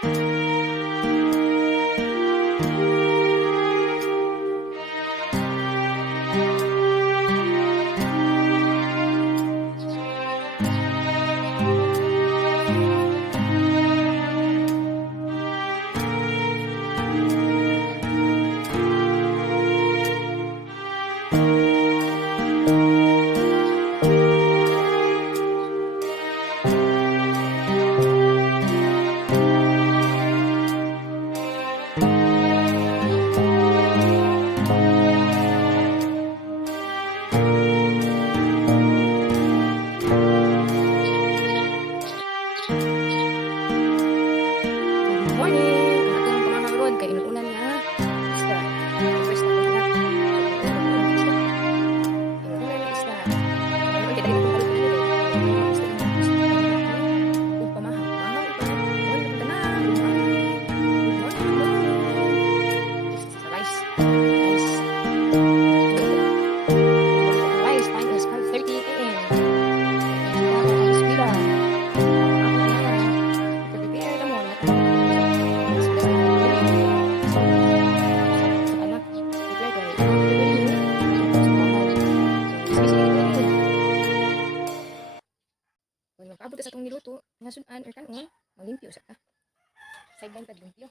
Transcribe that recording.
Morning! Ang atong pamangangron kay inuunan nga isda. First na kung anak. Inuunan nga isda. Inuunan kita rin kung palutin nila. Kung pamahang. Pamahang ito. Morning ka na. Good morning. Sa rice. Rice. Rice. Time is 5:30 a.m. Rice pila. Prepare ka muna. Kung magpaabot sa itong niluto, nga sunan or kanon, maglimpyo sa ka. Sideline pa limpyo.